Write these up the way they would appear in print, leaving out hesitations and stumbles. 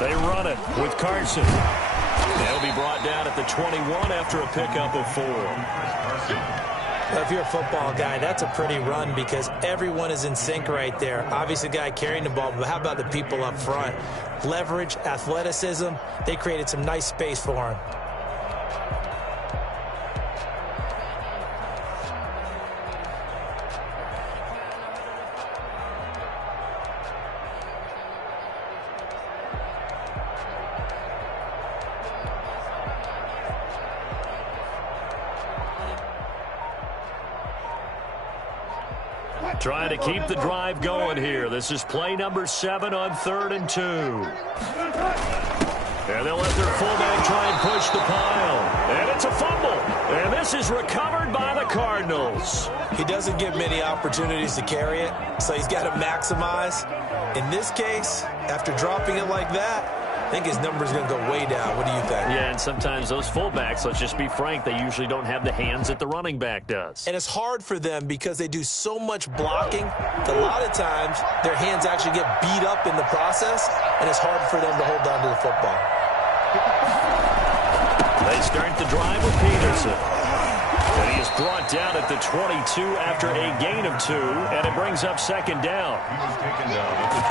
They run it with Carson. They'll be brought down at the 21 after a pickup of 4. Well, if you're a football guy, that's a pretty run because everyone is in sync right there. Obviously, the guy carrying the ball, but how about the people up front? Leverage, athleticism, they created some nice space for him. Trying to keep the drive going here. This is play number 7 on 3rd and 2. And they'll let their fullback try and push the pile. And it's a fumble. And this is recovered by the Cardinals. He doesn't get many opportunities to carry it, so he's got to maximize. In this case, after dropping it like that, I think his number's going to go way down. What do you think? Yeah, and sometimes those fullbacks, let's just be frank, they usually don't have the hands that the running back does. And it's hard for them because they do so much blocking that a lot of times their hands actually get beat up in the process, and it's hard for them to hold on to the football. They start the drive with Peterson. And he is brought down at the 22 after a gain of 2, and it brings up 2nd down.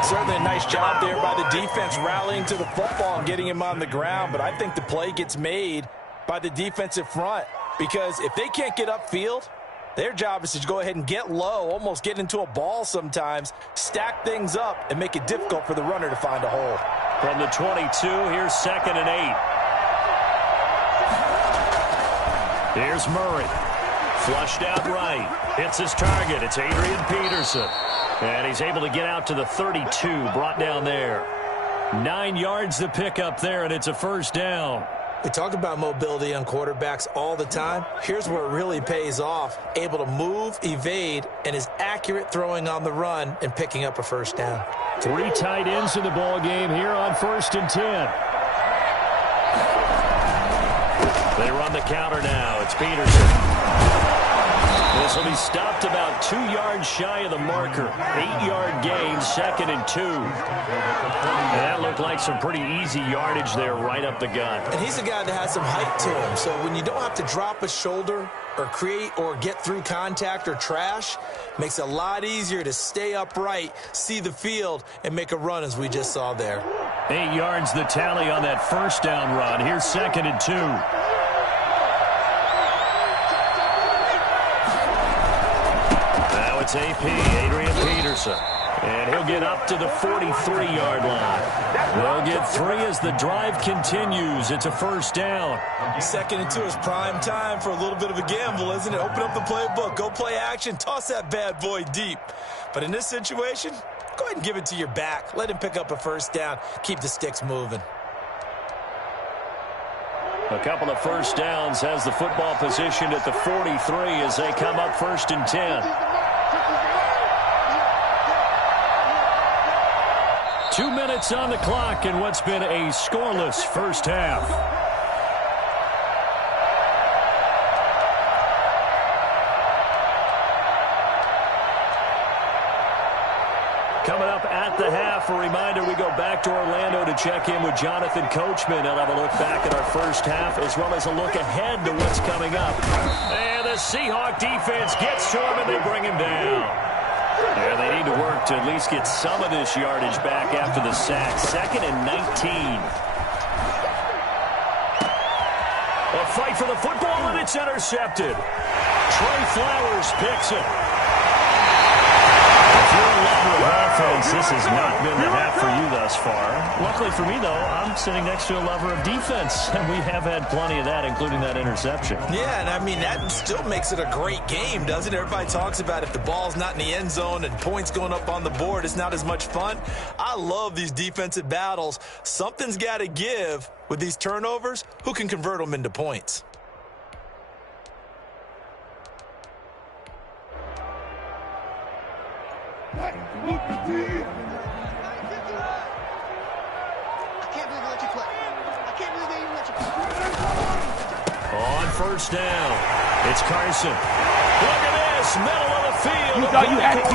Certainly a nice job there by the defense rallying to the football and getting him on the ground, but I think the play gets made by the defensive front because if they can't get upfield, their job is to go ahead and get low, almost get into a ball sometimes, stack things up, and make it difficult for the runner to find a hole. From the 22, here's 2nd and 8. Here's Murray. Flushed out right. Hits his target. It's Adrian Peterson. And he's able to get out to the 32, brought down there. 9 yards to pick up there, and it's a 1st down. We talk about mobility on quarterbacks all the time. Here's where it really pays off. Able to move, evade, and is accurate throwing on the run and picking up a 1st down. 3 tight ends in the ball game here on 1st and 10. They run the counter now. It's Peterson. This will be stopped about 2 yards shy of the marker. 8-yard gain, 2nd and 2. And that looked like some pretty easy yardage there right up the gut. And he's a guy that has some height to him. So when you don't have to drop a shoulder or create or get through contact or trash, makes it a lot easier to stay upright, see the field, and make a run as we just saw there. 8 yards the tally on that 1st down run. Here's 2nd and 2. It's AP, Adrian Peterson. And he'll get up to the 43-yard line. They'll get 3 as the drive continues. It's a 1st down. 2nd and 2 is prime time for a little bit of a gamble, isn't it? Open up the playbook, go play action, toss that bad boy deep. But in this situation, go ahead and give it to your back. Let him pick up a 1st down. Keep the sticks moving. A couple of 1st downs has the football positioned at the 43 as they come up 1st and 10. 2 minutes on the clock in what's been a scoreless 1st half. Coming up at the half, a reminder, we go back to Orlando to check in with Jonathan Coachman and have a look back at our 1st half as well as a look ahead to what's coming up. And the Seahawk defense gets to him and they bring him down. Yeah, they need to work to at least get some of this yardage back after the sack. 2nd and 19. A fight for the football, and it's intercepted. Trey Flowers picks it. If you're a lover of offense, this has not been the half for you thus far. Luckily for me, though, I'm sitting next to a lover of defense, and we have had plenty of that, including that interception. Yeah, and I mean, that still makes it a great game, doesn't it? Everybody talks about if the ball's not in the end zone and points going up on the board, it's not as much fun. I love these defensive battles. Something's got to give with these turnovers. Who can convert them into points? On 1st down, it's Carson. Look at this, middle of the field. You thought you had it.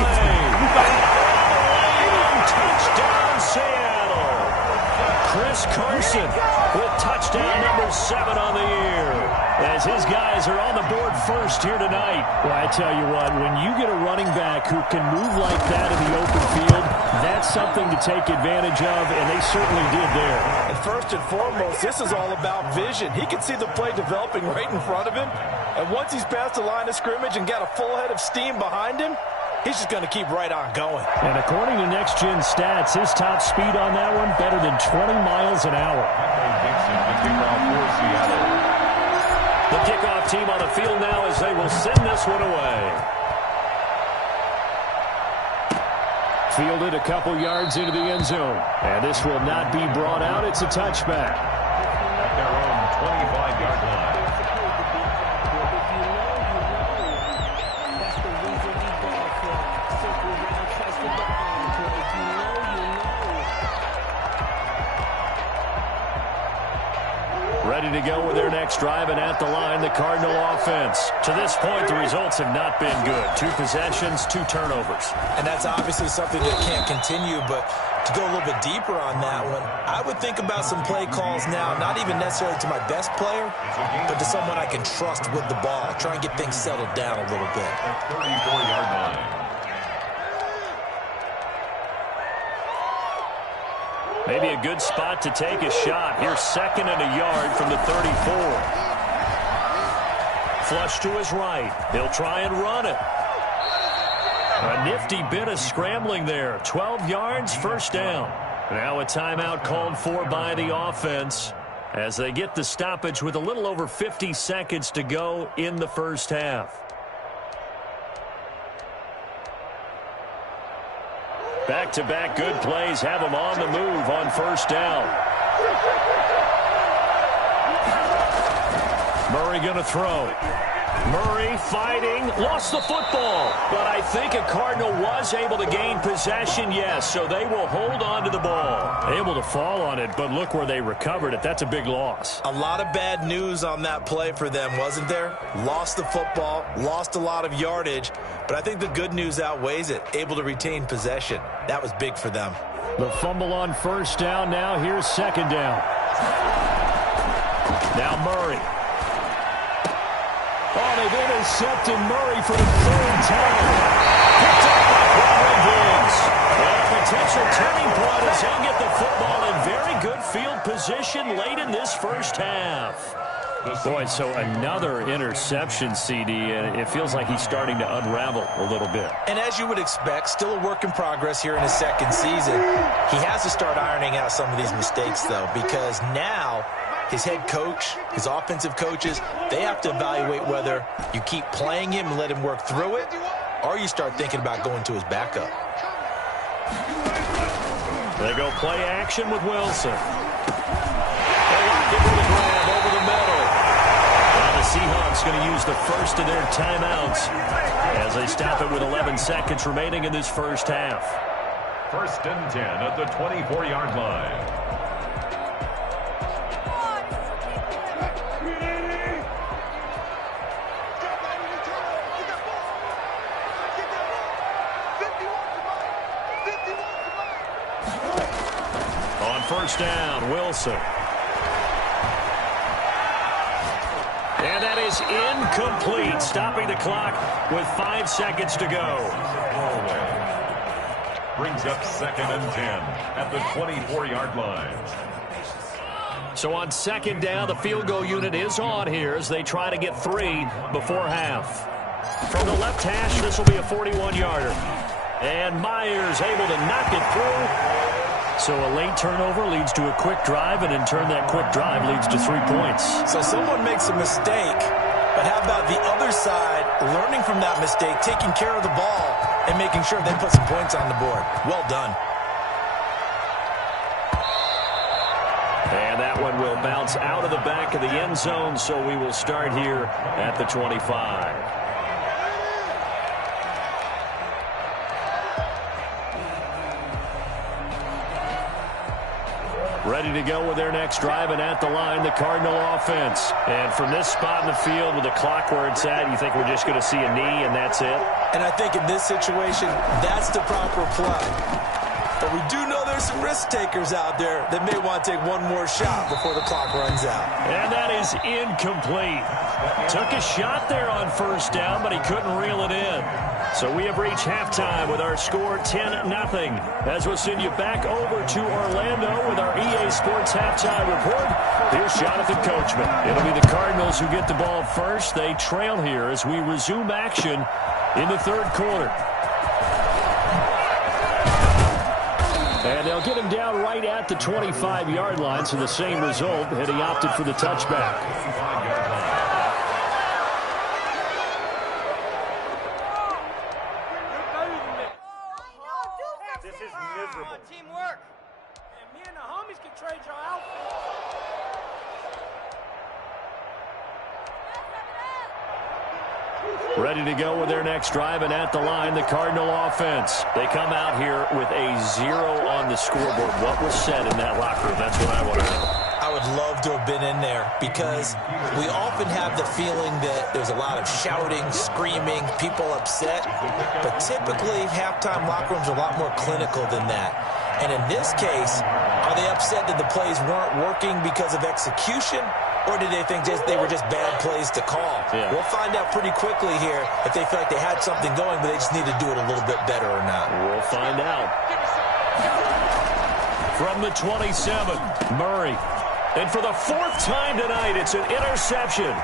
Touchdown, Seattle. Chris Carson with touchdown number 7 on the year, as his guys are on the board first here tonight. Well, I tell you what, when you get a running back who can move like that in the open field, that's something to take advantage of, and they certainly did there. And first and foremost, this is all about vision. He can see the play developing right in front of him, and once he's past the line of scrimmage and got a full head of steam behind him, he's just going to keep right on going. And according to Next Gen Stats, his top speed on that one, better than 20 miles an hour. The kickoff team on the field now as they will send this one away. Fielded a couple yards into the end zone. And this will not be brought out. It's a touchback. At their own 25-yard line. Ready to go with their next drive, and at the line, the Cardinal offense. To this point, the results have not been good. 2 possessions, 2 turnovers. And that's obviously something that can't continue, but to go a little bit deeper on that one, I would think about some play calls now, not even necessarily to my best player, but to someone I can trust with the ball. Try and get things settled down a little bit. 34-yard line. Maybe a good spot to take a shot. Here's 2nd and a yard from the 34. Flush to his right. He'll try and run it. A nifty bit of scrambling there. 12 yards, first down. Now a timeout called for by the offense as they get the stoppage with a little over 50 seconds to go in the first half. Back-to-back good plays have them on the move on first down. Murray going to throw. Murray fighting, lost the football. But I think a Cardinal was able to gain possession, yes, so they will hold on to the ball. Able to fall on it, but look where they recovered it. That's a big loss. A lot of bad news on that play for them, wasn't there? Lost the football, lost a lot of yardage, but I think the good news outweighs it. Able to retain possession. That was big for them. The fumble on first down. Now here's 2nd down. Now Murray. Oh, they've intercepted Murray for the 3rd time. Picked up by Quadron Diggs. And a potential turning point as he'll get the football in very good field position late in this first half. Boy, so another interception, CD, and it feels like he's starting to unravel a little bit. And as you would expect, still a work in progress here in his 2nd season. He has to start ironing out some of these mistakes, though, because now his head coach, his offensive coaches, they have to evaluate whether you keep playing him and let him work through it, or you start thinking about going to his backup. They go play action with Wilson. They lock it with a grab over the middle. And the Seahawks going to use the first of their timeouts as they stop it with 11 seconds remaining in this first half. 1st and 10 at the 24-yard line. First down, Wilson. And that is incomplete, stopping the clock with 5 seconds to go. Brings up 2nd and 10 at the 24-yard line. So on 2nd down, the field goal unit is on here as they try to get 3 before half. From the left hash, this will be a 41-yarder. And Myers able to knock it through. So a late turnover leads to a quick drive, and in turn that quick drive leads to 3 points. So someone makes a mistake, but how about the other side, learning from that mistake, taking care of the ball, and making sure they put some points on the board. Well done. And that one will bounce out of the back of the end zone, so we will start here at the 25. Ready to go with their next drive, and at the line, the Cardinal offense. And from this spot in the field with the clock where it's at, you think we're just going to see a knee and that's it? And I think in this situation, that's the proper play. But we do know there's some risk takers out there that may want to take one more shot before the clock runs out. And that is incomplete. Took a shot there on first down, but he couldn't reel it in. So we have reached halftime with our score 10-0. As we'll send you back over to Orlando with our EA Sports halftime report, here's Jonathan Coachman. It'll be the Cardinals who get the ball first. They trail here as we resume action in the third quarter. And they'll get him down right at the 25-yard line, so the same result, and he opted for the touchback. This is miserable. Teamwork. And me and the homies can trade your outfit. Ready to go with their next drive, and at the line, the Cardinal offense. They come out here with a 0 on the scoreboard. What was said in that locker room? That's what I want to know. I would love to have been in there because we often have the feeling that there's a lot of shouting, screaming, people upset. But typically, halftime locker rooms are a lot more clinical than that. And in this case, are they upset that the plays weren't working because of execution? Or did they think they were just bad plays to call? Yeah. We'll find out pretty quickly here if they feel like they had something going, but they just need to do it a little bit better or not. We'll find out. From the 27, Murray. And for the 4th time tonight, it's an interception.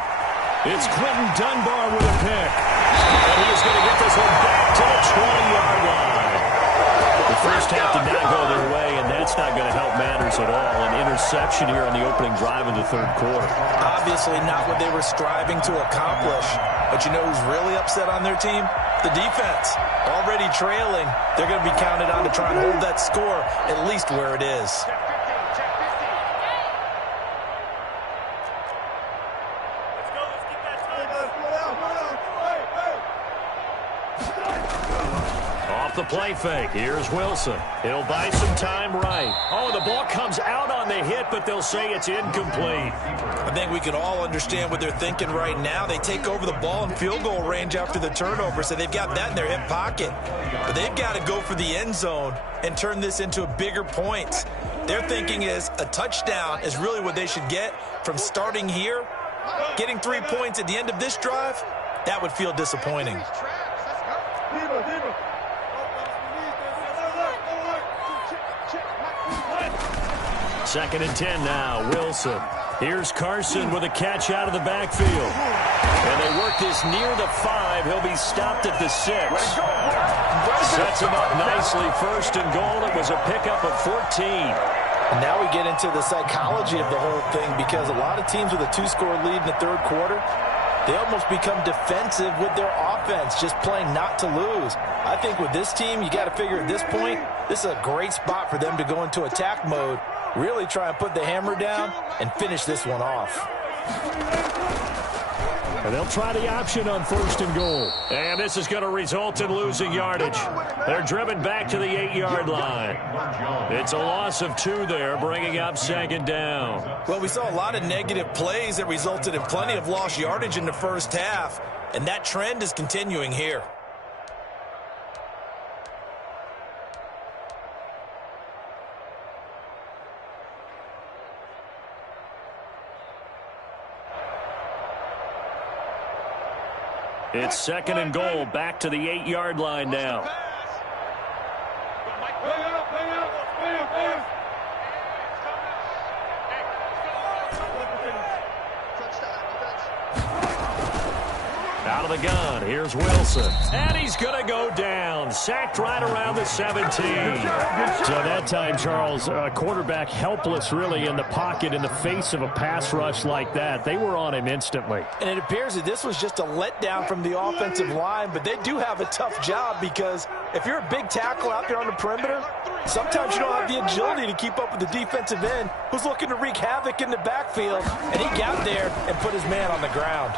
It's Quentin Dunbar with a pick. And he is going to get this one back to the 20-yard line. The first half did not go their way, and that's not going to help matters at all. An interception here on the opening drive of the third quarter. Obviously not what they were striving to accomplish. But you know who's really upset on their team? The defense. Already trailing. They're going to be counted on to try and hold that score at least where it is. The play fake. Here's Wilson. He'll buy some time right. Oh, the ball comes out on the hit, but they'll say it's incomplete. I think we can all understand what they're thinking right now. They take over the ball in field goal range after the turnover, so they've got that in their hip pocket. But they've got to go for the end zone and turn this into a bigger point. Their thinking is a touchdown is really what they should get from starting here. Getting 3 points at the end of this drive, that would feel disappointing. 2nd and 10 now. Wilson. Here's Carson with a catch out of the backfield. And they work this near the 5. He'll be stopped at the 6. Sets him up nicely. 1st and goal. It was a pickup of 14. And now we get into the psychology of the whole thing because a lot of teams with a 2-score lead in the third quarter, they almost become defensive with their offense, just playing not to lose. I think with this team, you got to figure at this point, this is a great spot for them to go into attack mode, really try and put the hammer down and finish this one off. And they'll try the option on 1st and goal. And this is going to result in losing yardage. They're driven back to the 8-yard line. It's a loss of 2 there, bringing up 2nd down. Well, we saw a lot of negative plays that resulted in plenty of lost yardage in the first half, and that trend is continuing here. It's 2nd and goal, back to the 8-yard line now. Out of the gun, here's Wilson. And he's going to go down. Sacked right around the 17. So that time, Charles, quarterback helpless really in the pocket in the face of a pass rush like that. They were on him instantly. And it appears that this was just a letdown from the offensive line, but they do have a tough job because if you're a big tackle out there on the perimeter, sometimes you don't have the agility to keep up with the defensive end who's looking to wreak havoc in the backfield, and he got there and put his man on the ground.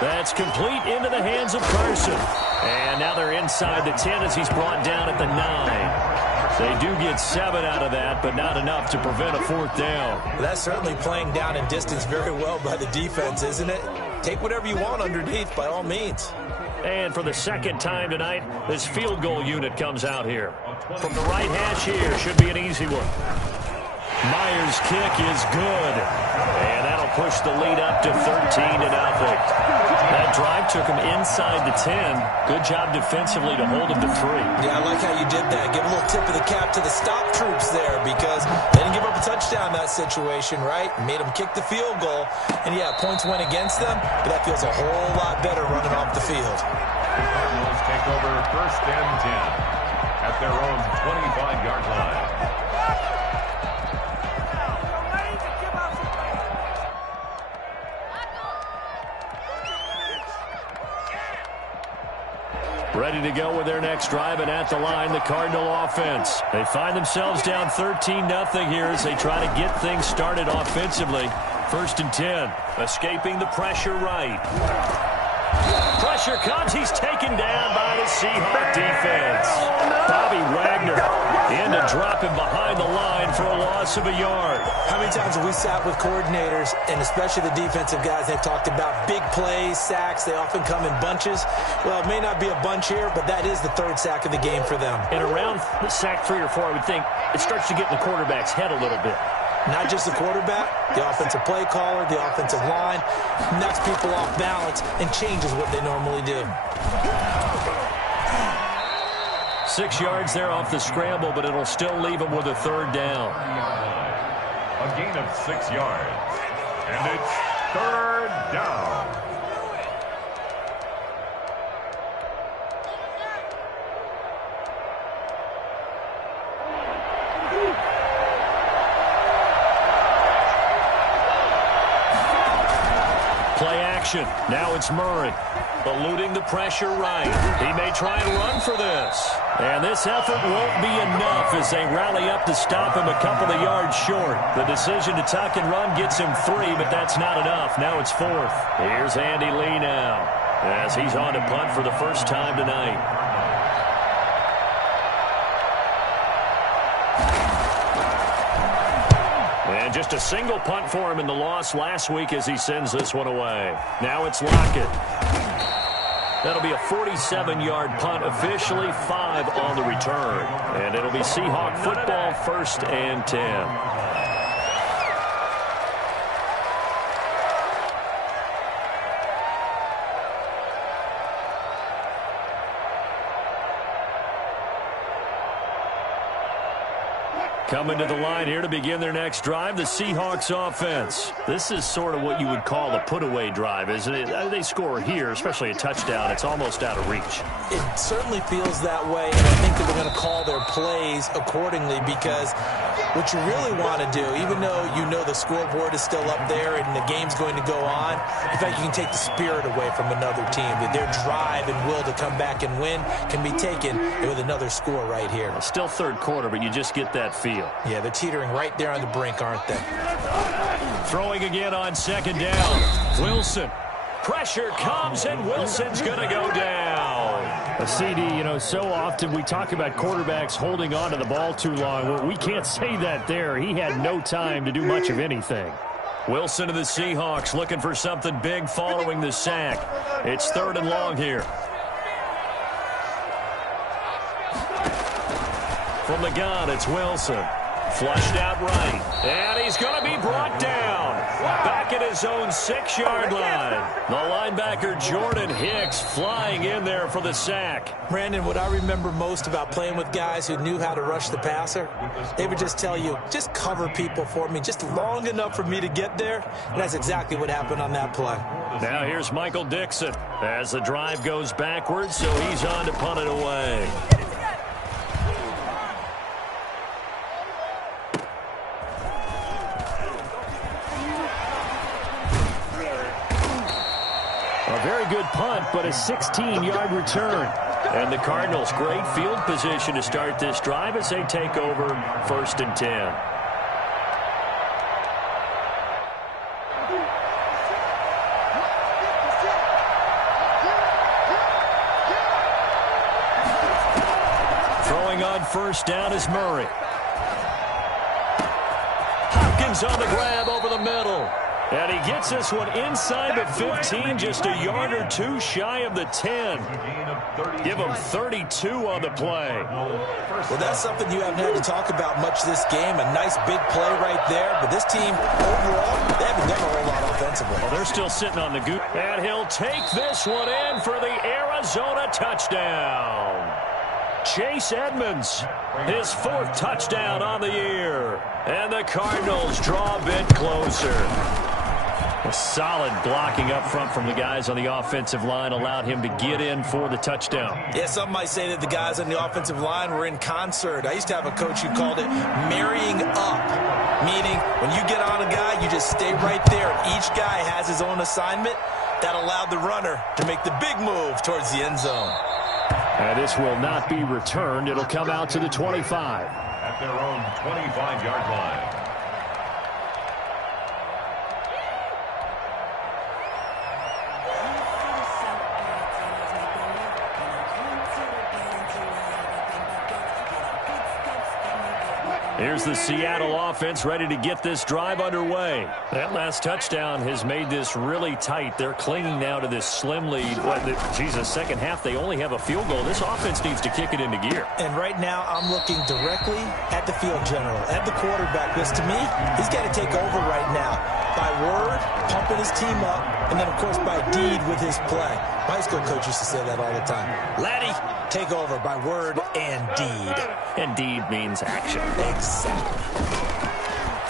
That's complete into the hands of Carson. And now they're inside the 10 as he's brought down at the 9. They do get 7 out of that, but not enough to prevent a 4th down. That's certainly playing down in distance very well by the defense, isn't it? Take whatever you want underneath by all means. And for the second time tonight, this field goal unit comes out here. From the right hash here, should be an easy one. Myers' kick is good. And that'll push the lead up to 13-0. That drive took him inside the 10. Good job defensively to hold him to 3. Yeah, I like how you did that. Give a little tip of the cap to the stop troops there because they didn't give up a touchdown in that situation, right? Made them kick the field goal. And, yeah, points went against them, but that feels a whole lot better running off the field. The Cardinals take over 1st and 10 at their own 25-yard line. Ready to go with their next drive, and at the line, the Cardinal offense. They find themselves down 13-0 here as they try to get things started offensively. 1st and 10. Escaping the pressure right. Pressure comes. He's taken down by the Seahawk defense. Bobby Wagner in to drop him behind the line for a loss of a yard. How many times have we sat with coordinators, and especially the defensive guys, they've talked about big plays, sacks. They often come in bunches. Well, it may not be a bunch here, but that is the 3rd sack of the game for them. And around the sack 3 or 4, I would think it starts to get in the quarterback's head a little bit. Not just the quarterback, the offensive play caller, the offensive line, knocks people off balance and changes what they normally do. 6 yards there off the scramble, but it'll still leave him with a 3rd down. A gain of 6 yards. And it's 3rd down. Play action. Now it's Murray. Eluding the pressure right. He may try and run for this. And this effort won't be enough as they rally up to stop him a couple of yards short. The decision to tuck and run gets him 3, but that's not enough. Now it's 4th. Here's Andy Lee now as he's on to punt for the first time tonight. And just a single punt for him in the loss last week as he sends this one away. Now it's Lockett. That'll be a 47-yard punt, officially 5 on the return. And it'll be Seahawk football, 1st and 10. Coming to the line here to begin their next drive, the Seahawks offense. This is sort of what you would call a put-away drive, isn't it? They score here, especially a touchdown. It's almost out of reach. It certainly feels that way, and I think that they're going to call their plays accordingly because what you really want to do, even though you know the scoreboard is still up there and the game's going to go on, in fact, you can take the spirit away from another team. That their drive and will to come back and win can be taken with another score right here. Still 3rd quarter, but you just get that feel. Yeah, they're teetering right there on the brink, aren't they? Throwing again on 2nd down. Wilson. Pressure comes, and Wilson's going to go down. A CD, so often we talk about quarterbacks holding on to the ball too long. Well, we can't say that there. He had no time to do much of anything. Wilson to the Seahawks looking for something big following the sack. It's 3rd and long here. From the gun, it's Wilson. Flushed out right. And he's going to be brought down. Back at his own 6-yard line. The linebacker, Jordan Hicks, flying in there for the sack. Brandon, what I remember most about playing with guys who knew how to rush the passer, they would just tell you, just cover people for me, just long enough for me to get there. And that's exactly what happened on that play. Now here's Michael Dixon as the drive goes backwards, so he's on to punt it away. Very good punt, but a 16-yard return. And the Cardinals, great field position to start this drive as they take over 1st and 10. Throwing on 1st down is Murray. Hopkins on the grab over the middle. And he gets this one inside the 15, just a yard or two shy of the 10. Give him 32 on the play. Well, that's something you haven't had to talk about much this game. A nice big play right there. But this team, overall, they haven't done a whole lot offensively. Well, they're still sitting on the goose. And he'll take this one in for the Arizona touchdown. Chase Edmonds, his 4th touchdown on the year. And the Cardinals draw a bit closer. A solid blocking up front from the guys on the offensive line allowed him to get in for the touchdown. Yeah, some might say that the guys on the offensive line were in concert. I used to have a coach who called it marrying up, meaning when you get on a guy, you just stay right there. Each guy has his own assignment. That allowed the runner to make the big move towards the end zone. And this will not be returned. It'll come out to the 25. At their own 25-yard line. Here's the Seattle offense ready to get this drive underway. That last touchdown has made this really tight. They're clinging now to this slim lead. Second half, they only have a field goal. This offense needs to kick it into gear. And right now, I'm looking directly at the field general, at the quarterback, because to me, he's got to take over right now. By word, pumping his team up, and then, of course, by deed with his play. My high school coach used to say that all the time. Laddie, take over by word and deed. And deed means action. Exactly.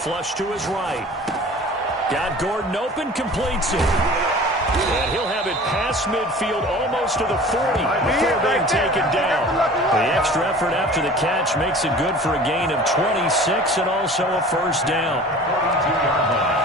Flush to his right. Got Gordon open, completes it. And he'll have it past midfield almost to the 40 before being taken down. The extra effort after the catch makes it good for a gain of 26 and also a first down. 42-yard line.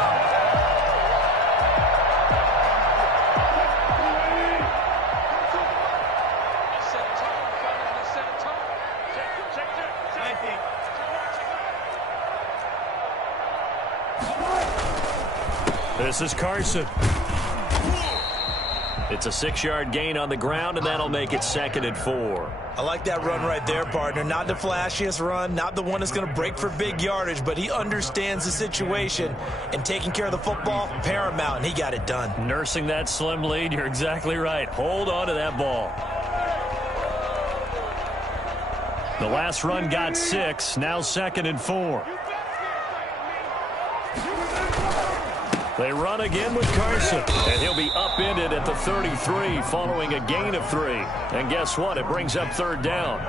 This is Carson. It's a 6-yard gain on the ground, and that'll make it 2nd and 4. I like that run right there, partner. Not the flashiest run, not the one that's going to break for big yardage, but he understands the situation, and taking care of the football, paramount, and he got it done. Nursing that slim lead, you're exactly right. Hold on to that ball. The last run got 6, now 2nd and 4. They run again with Carson, and he'll be upended at the 33 following a gain of 3. And guess what? It brings up 3rd down.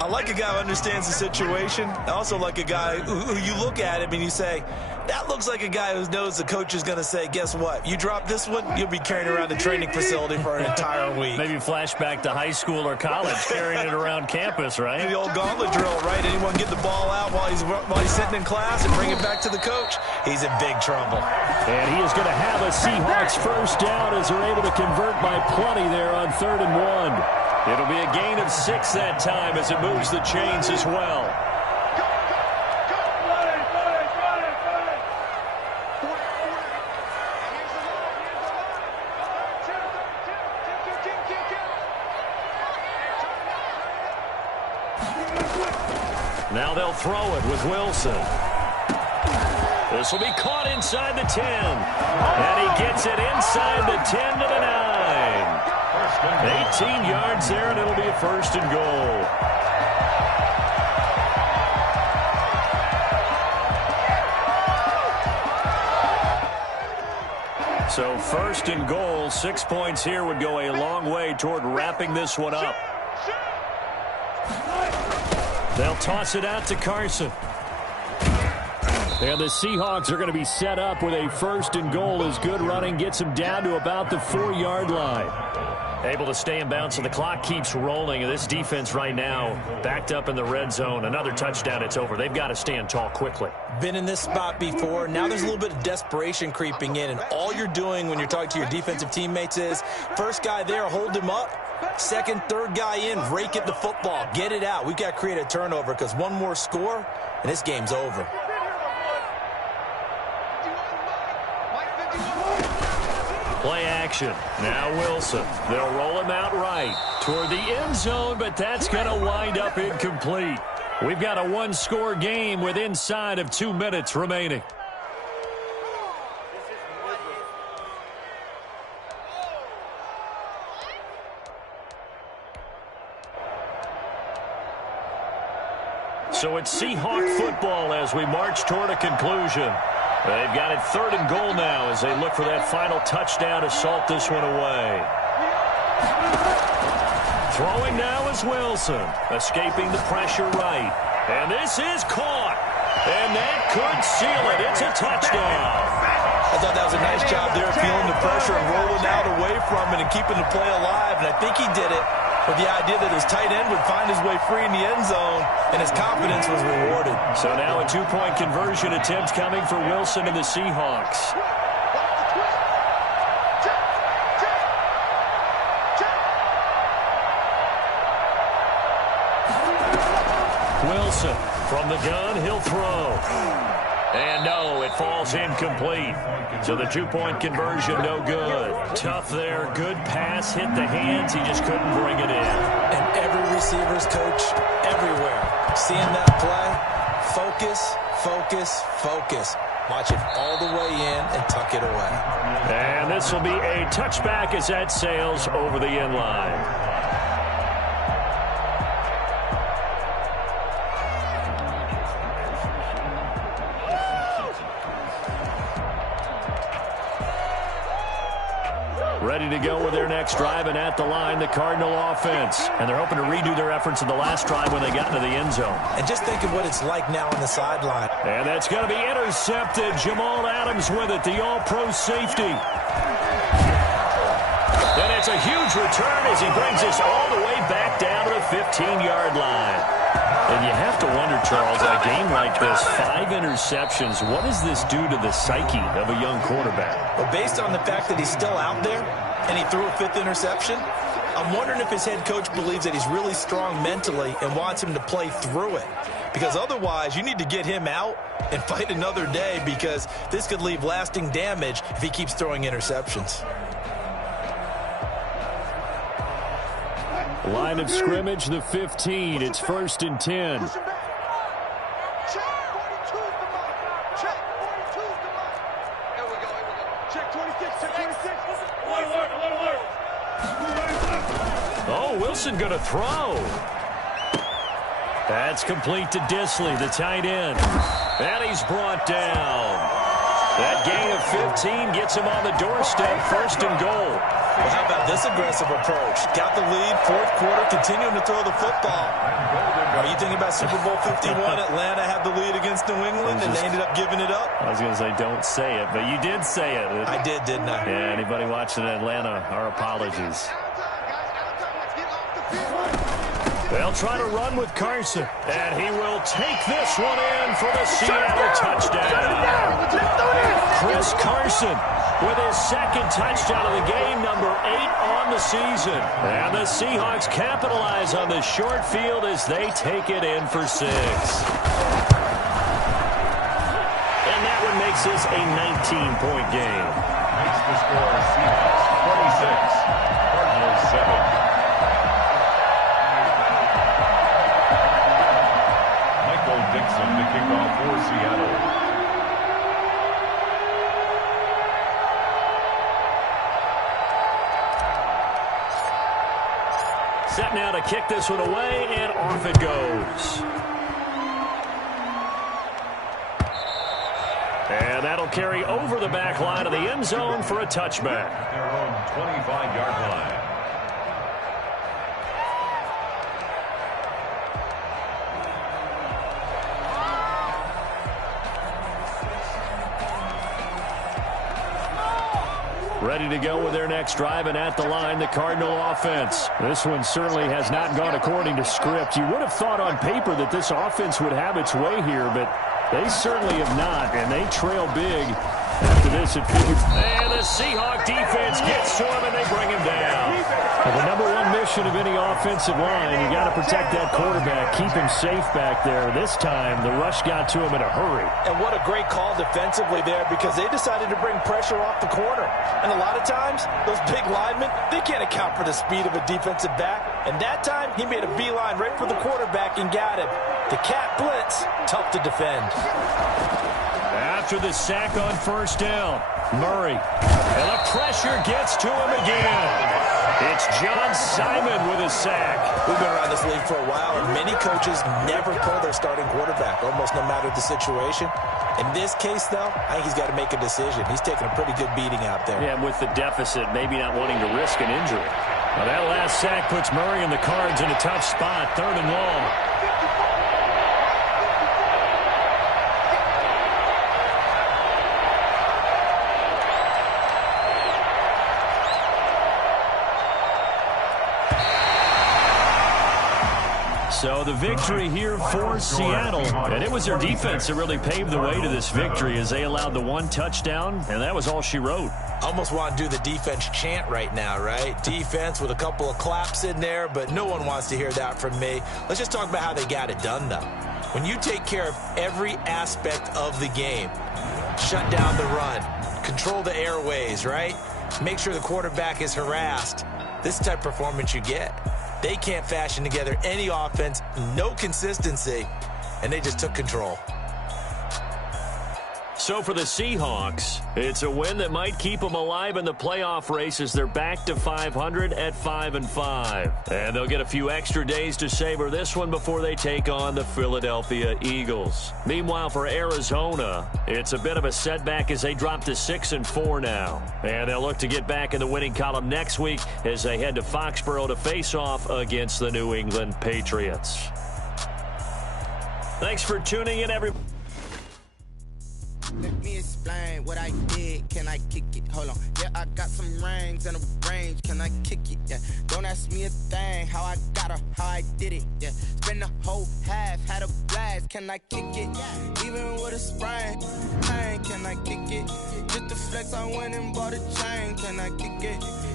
I like a guy who understands the situation. I also like a guy who you look at him and you say, that looks like a guy who knows the coach is going to say, guess what? You drop this one, you'll be carrying around the training facility for an entire week. Maybe flashback to high school or college, carrying it around campus, right? The old gauntlet drill, right? Anyone get the ball out while he's sitting in class and bring it back to the coach? He's in big trouble. And he is going to have a Seahawks first down as they're able to convert by plenty there on 3rd and 1. It'll be a gain of 6 that time as it moves the chains as well. Now they'll throw it with Wilson. This will be caught inside the 10. And he gets it inside the 10 to the 9. 18 yards there, and it'll be a 1st and goal. So 1st and goal, 6 points here would go a long way toward wrapping this one up. They'll toss it out to Carson. And the Seahawks are going to be set up with a 1st and goal as good running gets them down to about the 4-yard line. Able to stay in bounds, so the clock keeps rolling. And this defense right now backed up in the red zone. Another touchdown, it's over. They've got to stand tall quickly. Been in this spot before. Now there's a little bit of desperation creeping in. And all you're doing when you're talking to your defensive teammates is, first guy there, hold him up. Second, third guy in, rake at the football. Get it out. We've got to create a turnover because one more score, and this game's over. Play action. Now Wilson. They'll roll him out right toward the end zone, but that's going to wind up incomplete. We've got a one-score game with inside of 2 minutes remaining. So it's Seahawk football as we march toward a conclusion. They've got it 3rd and goal now as they look for that final touchdown to salt this one away. Throwing now is Wilson, escaping the pressure right. And this is caught. And that could seal it. It's a touchdown. I thought that was a nice job there, feeling the pressure and rolling out away from it and keeping the play alive. And I think he did it with the idea that his tight end would find his way free in the end zone, and his confidence was rewarded. So now a 2-point conversion attempt coming for Wilson and the Seahawks. Wilson from the gun, he'll throw. And no, it falls incomplete. So the 2-point conversion, no good. Tough there, good pass, hit the hands, he just couldn't bring it in. And every receiver's coach everywhere, seeing that play, focus, focus, focus. Watch it all the way in and tuck it away. And this will be a touchback as that sails over the end line. Ready to go with their next drive, and at the line, the Cardinal offense. And they're hoping to redo their efforts in the last drive when they got into the end zone. And just think of what it's like now on the sideline. And that's going to be intercepted. Jamal Adams with it, the all-pro safety. And it's a huge return as he brings us all the way back down to the 15-yard line. And you have to wonder, Charles, a game like this, 5 interceptions, what does this do to the psyche of a young quarterback? Well, based on the fact that he's still out there and he threw a 5th interception, I'm wondering if his head coach believes that he's really strong mentally and wants him to play through it. Because otherwise, you need to get him out and fight another day, because this could leave lasting damage if he keeps throwing interceptions. Line of scrimmage, the 15. It's 1st and 10. Check 42's the mark. Check 42's the mark. Here we go. Check 26. Check 26. Alert. Oh, Wilson going to throw. That's complete to Disley, the tight end. And he's brought down. That gain of 15 gets him on the doorstep, 1st and goal. Well, how about this aggressive approach? Got the lead, 4th quarter, continuing to throw the football. Are you thinking about Super Bowl 51? Atlanta had the lead against New England, and they ended up giving it up? I was going to say, don't say it, but you did say it. I did, didn't I? Yeah, anybody watching Atlanta, our apologies. They'll try to run with Carson, and he will take this one in for the Seattle touchdown. Chris Carson with his 2nd touchdown of the game, number 8 on the season. And the Seahawks capitalize on the short field as they take it in for 6. And that one makes this a 19-point game. Makes the score Seahawks 26, Cardinals 7. Dixon to kick off for Seattle. Set now to kick this one away, and off it goes. And that'll carry over the back line of the end zone for a touchback. Their own 25-yard line. Ready to go with their next drive, and at the line, the Cardinal offense. This one certainly has not gone according to script. You would have thought on paper that this offense would have its way here, but they certainly have not, and they trail big. After this, it figures. And the Seahawk defense gets to him, and they bring him down. Well, the number one mission of any offensive line, you got to protect that quarterback, keep him safe back there. This time, the rush got to him in a hurry. And what a great call defensively there, because they decided to bring pressure off the corner. And a lot of times, those big linemen, they can't account for the speed of a defensive back. And that time, he made a beeline right for the quarterback and got him. The cat blitz, tough to defend. After the sack on 1st down, Murray. And the pressure gets to him again. It's John Simon with a sack. We've been around this league for a while, and many coaches never pull their starting quarterback, almost no matter the situation. In this case, though, I think he's got to make a decision. He's taking a pretty good beating out there. Yeah, and with the deficit, maybe not wanting to risk an injury. Well, that last sack puts Murray and the Cards in a tough spot, 3rd and long. So the victory here for Seattle, and it was their defense that really paved the way to this victory as they allowed the 1 touchdown, and that was all she wrote. Almost want to do the defense chant right now, right? Defense with a couple of claps in there, but no one wants to hear that from me. Let's just talk about how they got it done, though. When you take care of every aspect of the game, shut down the run, control the airways, right? Make sure the quarterback is harassed. This is the type of performance you get. They can't fashion together any offense, no consistency, and they just took control. So for the Seahawks, it's a win that might keep them alive in the playoff race as they're back to 500 at 5-5. And they'll get a few extra days to savor this one before they take on the Philadelphia Eagles. Meanwhile, for Arizona, it's a bit of a setback as they drop to 6-4 now. And they'll look to get back in the winning column next week as they head to Foxborough to face off against the New England Patriots. Thanks for tuning in, everybody. Let me explain what I did. Can I kick it? Hold on. Yeah, I got some rings and a range. Can I kick it? Yeah. Don't ask me a thing. How I got her, how I did it. Yeah. Spend the whole half, had a blast. Can I kick it? Even with a sprain. Can I kick it? Just to flex, I went and bought a chain. Can I kick it?